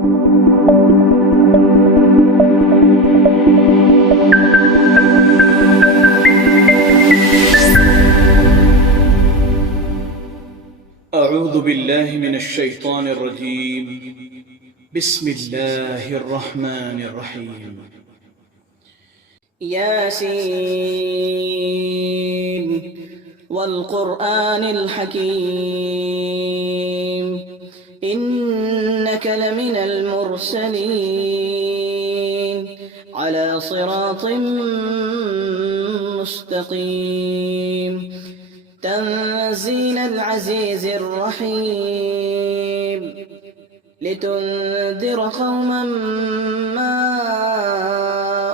أعوذ بالله من الشيطان الرجيم. بسم الله الرحمن الرحيم. ياسين والقرآن الحكيم إنك لمن المرسلين على صراط مستقيم تنزيل العزيز الرحيم لتنذر قوما ما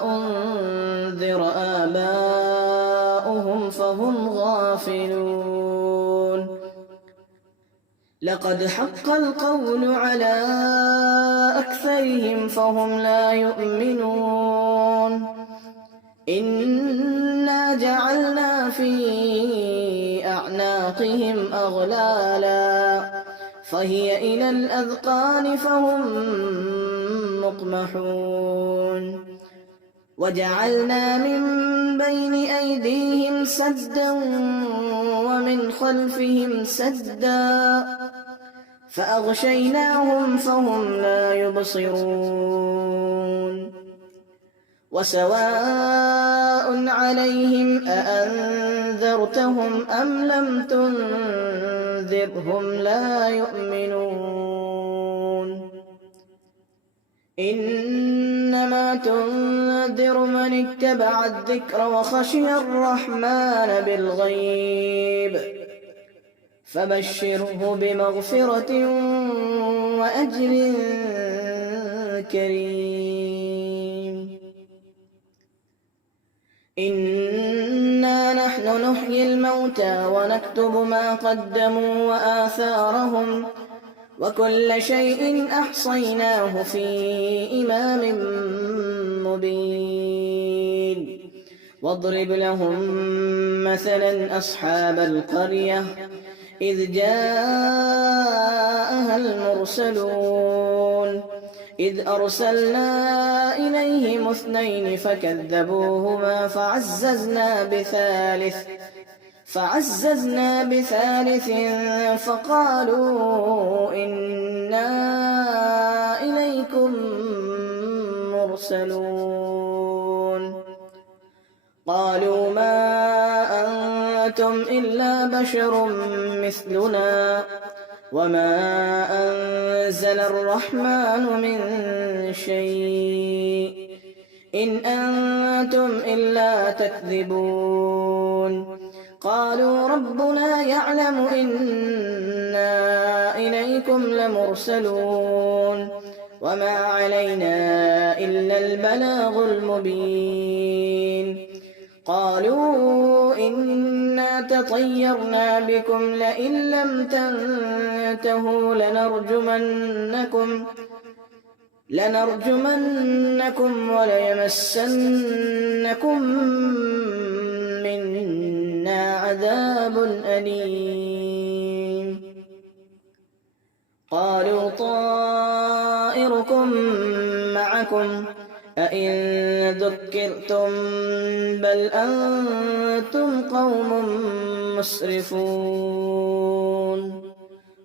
أنذر آباؤهم فهم غافلون لقد حق القول على أكثرهم فهم لا يؤمنون إنا جعلنا في أعناقهم أغلالا فهي إلى الأذقان فهم مقمحون وجعلنا من بين أيديهم سدا ومن خلفهم سدا فأغشيناهم فهم لا يبصرون وسواء عليهم أأنذرتهم أم لم تنذرهم لا يؤمنون إنما تنذر من اتبع الذكر وخشي الرحمن بالغيب فبشره بمغفرة وأجر كريم إنا نحن نحيي الموتى ونكتب ما قدموا وآثارهم وكل شيء أحصيناه في إمام مبين واضرب لهم مثلا أصحاب القرية إذ جاءها المرسلون إذ أرسلنا إليهم 2 فكذبوهما فعززنا بثالث فقالوا إنا إليكم مرسلون قالوا ما أنتم إلا بشر مثلنا وما أنزل الرحمن من شيء إن أنتم إلا تكذبون قالوا ربنا يعلم إنا إليكم لمرسلون وما علينا إلا البلاغ المبين قالوا إنا تطيرنا بكم لئن لم تنتهوا لنرجمنكم وليمسنكم منا عذاب أليم قالوا طائركم معكم أئن ذكرتم بل أنتم قوم مسرفون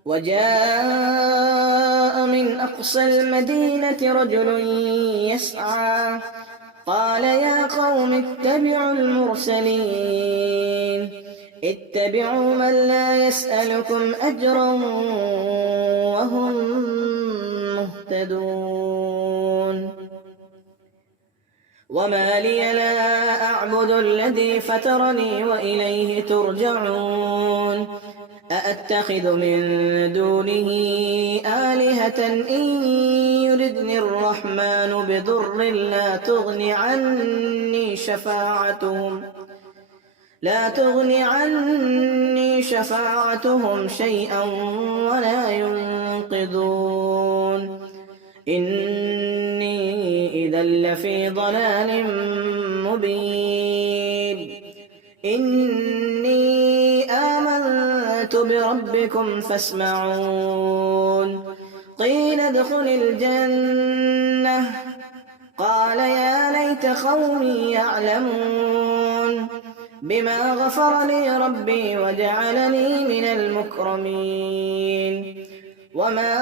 وجاء من أقصى المدينة رجل يسعى قال يا قوم اتبعوا المرسلين اتبعوا من لا يسألكم أجرا وهم مهتدون وما لي لا أعبد الذي فطرني وإليه ترجعون أأتخذ من دونه آلهة إن يردني الرحمن بضر لا تغني عني شفاعتهم شيئا ولا ينقذون إني إذا لفي ضلال مبين إني آمنت بربكم فاسمعون قيل ادخل الجنة قال يا ليت قومي يعلمون بما غفر لي ربي وجعلني من المكرمين وما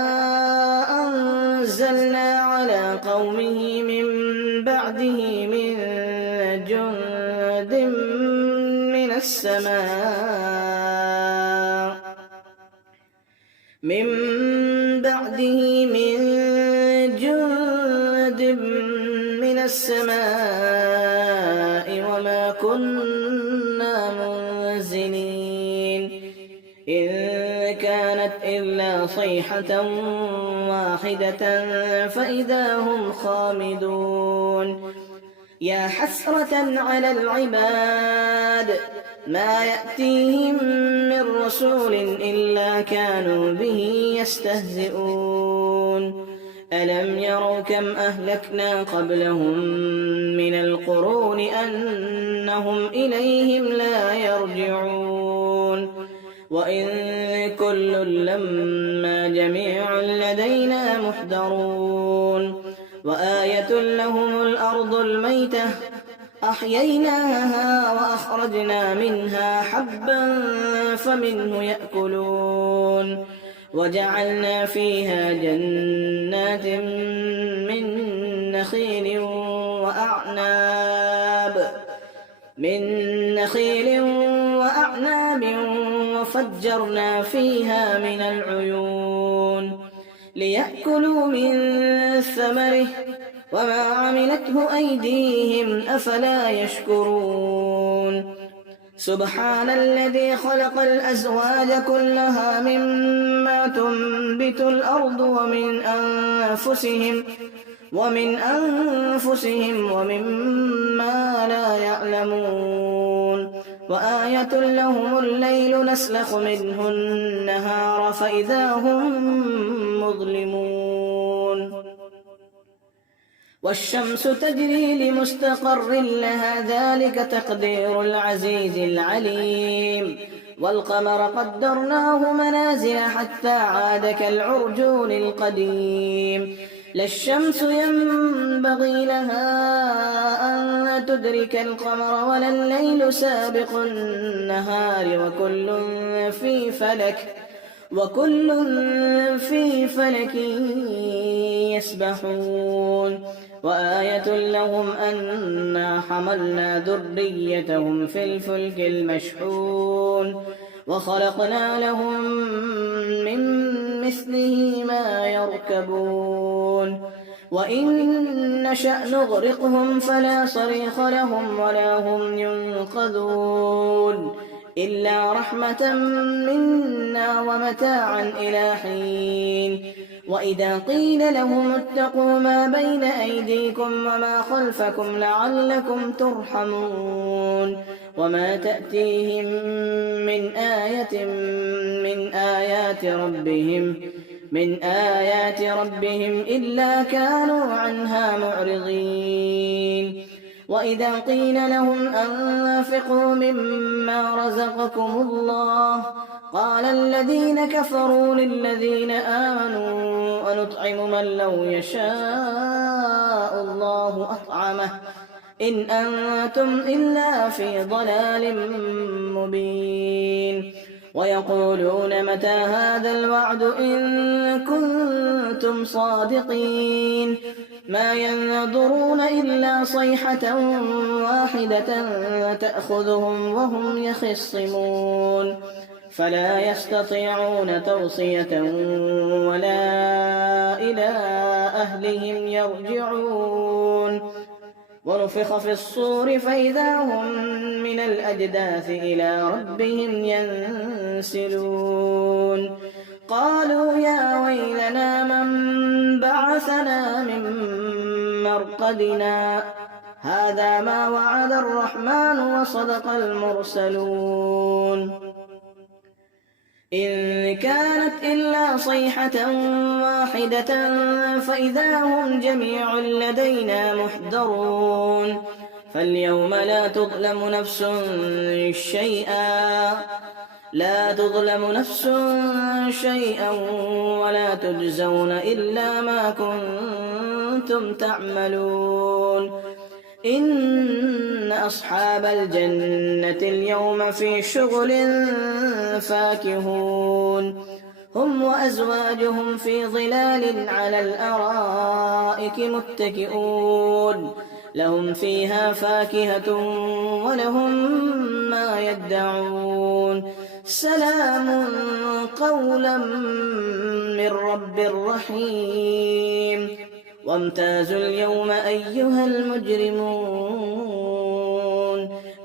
أنزلنا على قومه من بعده من جند من السماء وما كنا منزلين إن كانت إلا صيحة واحدة فإذا هم خامدون يا حسرة على العباد ما يأتيهم من رسول إلا كانوا به يستهزئون ألم يروا كم أهلكنا قبلهم من القرون أنهم إليهم لا يرجعون وإن كل لما جميع لدينا محضرون وآية لهم الأرض الميتة أحييناها وأخرجنا منها حبا فمنه يأكلون وجعلنا فيها جنات من نخيل وأعناب وفجرنا فيها من العيون ليأكلوا من ثمره وما عملته أيديهم أفلا يشكرون سبحان الذي خلق الأزواج كلها مما تنبت الأرض ومن أنفسهم ومما لا يعلمون وآية لهم الليل نسلخ منه النهار فإذا هم مظلمون والشمس تجري لمستقر لها ذلك تقدير العزيز العليم والقمر قدرناه منازل حتى عاد كالعرجون القديم لا الشمس ينبغي لها أن تدرك القمر ولا الليل سابق النهار وكل في فلك يسبحون وآية لهم أنا حملنا ذريتهم في الفلك المشحون وخلقنا لهم من مثله ما يركبون وإن نشأ نغرقهم فلا صريخ لهم ولا هم ينقذون إلا رحمة منا ومتاعا إلى حين وإذا قيل لهم اتقوا ما بين أيديكم وما خلفكم لعلكم ترحمون وما تأتيهم من آية من آيات ربهم إلا كانوا عنها معرضين وإذا قيل لهم أنفقوا مما رزقكم الله قال الذين كفروا للذين آمنوا أنطعم من لو يشاء الله أطعمه إن أنتم إلا في ضلال مبين ويقولون متى هذا الوعد إن كنتم صادقين ما ينظرون إلا صيحة واحدة تأخذهم وهم يخصمون فلا يستطيعون توصية ولا إلى أهلهم يرجعون ونفخ في الصور فإذا هم من الأجداث إلى ربهم ينسلون قالوا يا ويلنا من بعثنا من مرقدنا هذا ما وعد الرحمن وصدق المرسلون إن كانت إلا صيحة واحدة فإذا هم جميع لدينا محضرون فاليوم لا تظلم نفس شيئا لا تظلم نفس شيئا ولا تجزون إلا ما كنتم تعملون إن أصحاب الجنة اليوم في شغل فاكهون هم وأزواجهم في ظلال على الأرائك متكئون لهم فيها فاكهة ولهم ما يدعون سلام قولا من رب رحيم وامتازوا اليوم أيها المجرمون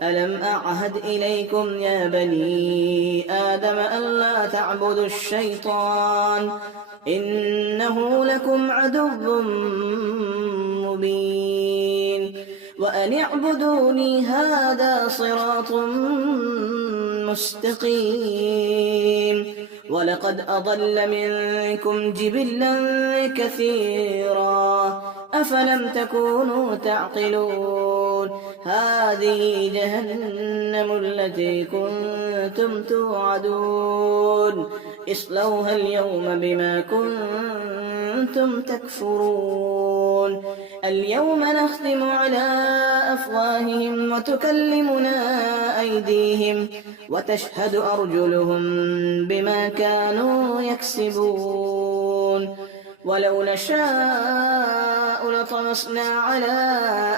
ألم أعهد إليكم يا بني آدم ألا تعبدوا الشيطان إنه لكم عدو مبين وأن اعبدوني هذا صراط مستقيم ولقد أضل منكم جبلا كثيرا أفلم تكونوا تعقلون هذه جهنم التي كنتم توعدون اصلوها اليوم بما كنتم تكفرون اليوم نختم على أفواههم وتكلمنا أيديهم وتشهد أرجلهم بما كانوا يكسبون ولو نشاء لطمسنا على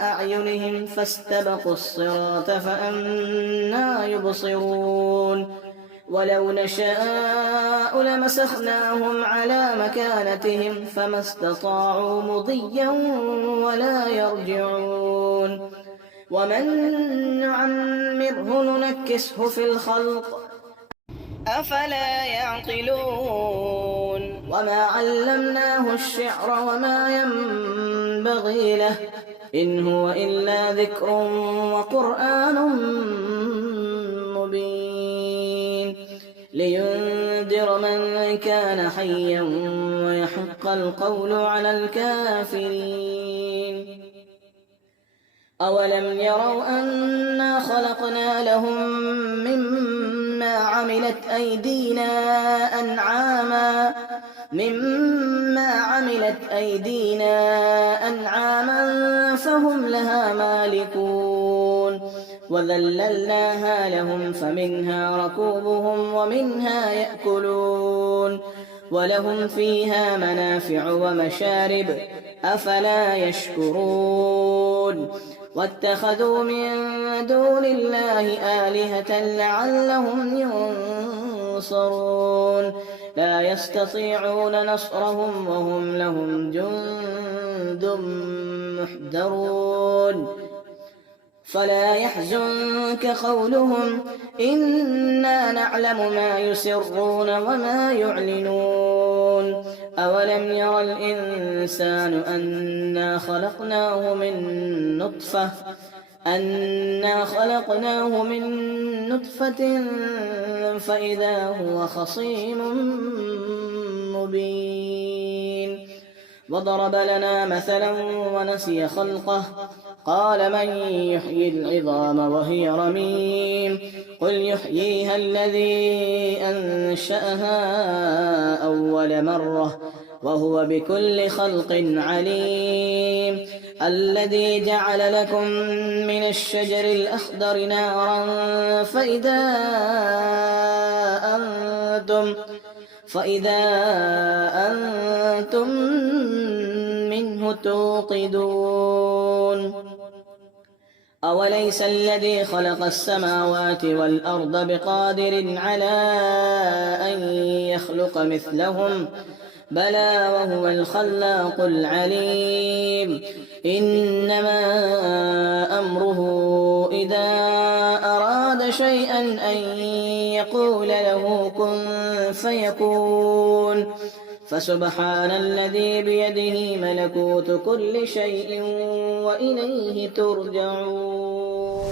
أعينهم فاستبقوا الصراط فأنى يبصرون ولو نشاء لمسخناهم على مكانتهم فما استطاعوا مضيا ولا يرجعون ومن نعمره ننكسه في الخلق أفلا يعقلون وما علمناه الشعر وما ينبغي له إن هو إلا ذكر وقرآن مبين لينذر من كان حيا ويحق القول على الكافرين أولم يروا أنا خلقنا لهم مما عملت أيدينا أنعاما فهم لها مالكون وذللناها لهم فمنها ركوبهم ومنها يأكلون ولهم فيها منافع ومشارب أفلا يشكرون واتخذوا من دون الله آلهة لعلهم ينصرون لا يستطيعون نصرهم وهم لهم جند محضرون فلا يحزنك قولهم إنا نعلم ما يسرون وما يعلنون أولم ير الإنسان أنا خلقناه من نطفة فإذا هو خصيم مبين وضرب لنا مثلا ونسي خلقه قال من يحيي العظام وهي رميم قل يحييها الذي أنشأها أول مرة وهو بكل خلق عليم الذي جعل لكم من الشجر الأخضر نارا فإذا أنتم منه توقدون أوليس الذي خلق السماوات والأرض بقادر على أن يخلق مثلهم بلى وهو الخلاق العليم إنما أمره إذا أراد شيئا أن يقول له كن فيكون فسبحان الذي بيده ملكوت كل شيء وإليه ترجعون